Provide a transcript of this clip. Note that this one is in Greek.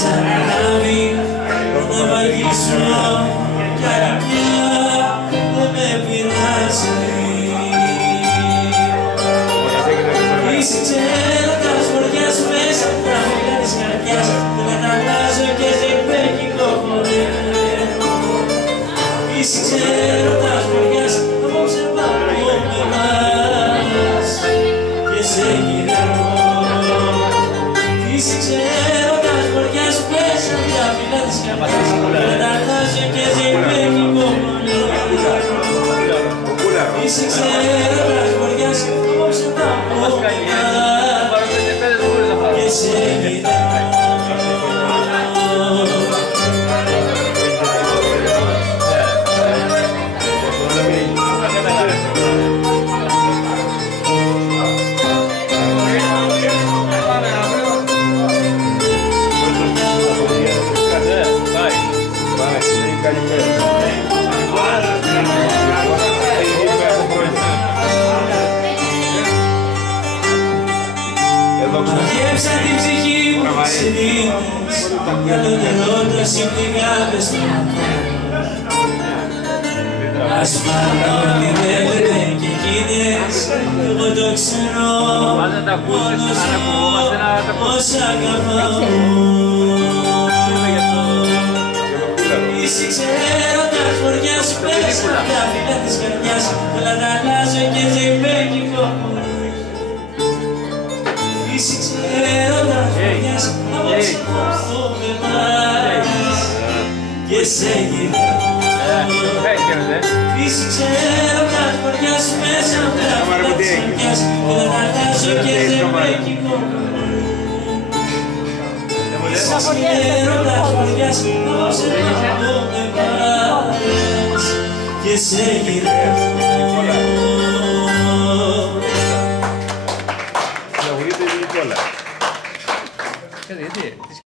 ξαναλάβει, να βαγίσω κι άλλη πια δεν με πειράζει. Είσαι ξέροντας βοριάς μέσα από τα φύλλα της καρδιάς, δεν αναλάζω και ζεμπέκικο χορεύω. Είσαι ξέροντας βοριάς, απόψε πάω με εμάς και σε γυρεύω. Είσαι ξέροντας βοριάς μέσα από τα φύλλα της καρδιάς, δεν αναλάζω και ζεμπέκικο χορεύω. Είσαι ξέροντας βοριάς, απόψε πάω με εμάς και σε γυρεύω. Μαγεύσα την ψυχή μου σε δίνες, καλωτερώντας οι πληγάδες του. Ασφαλώς βλέπετε κι εκείνες, εγώ το ξέρω, μόνος εγώ, όσα αγαπάω. Είσαι ξέροντας βοριάς πες απ' τα φύλλα της καρδιάς, όλα τα αλλάζω και ζεμπέκικο. Είσαι ξέροντας βοριάς, απόψε πάω με εμάς και σε γυρεύω. Είσαι ξέροντας βοριάς μέσα απ' τα φύλλα της καρδιάς, όλα τα αλλάζω και ζεμπέκικο. Είσαι ξέροντας βοριάς, απόψε πάω με εμάς και σε γυρεύω. Cadê?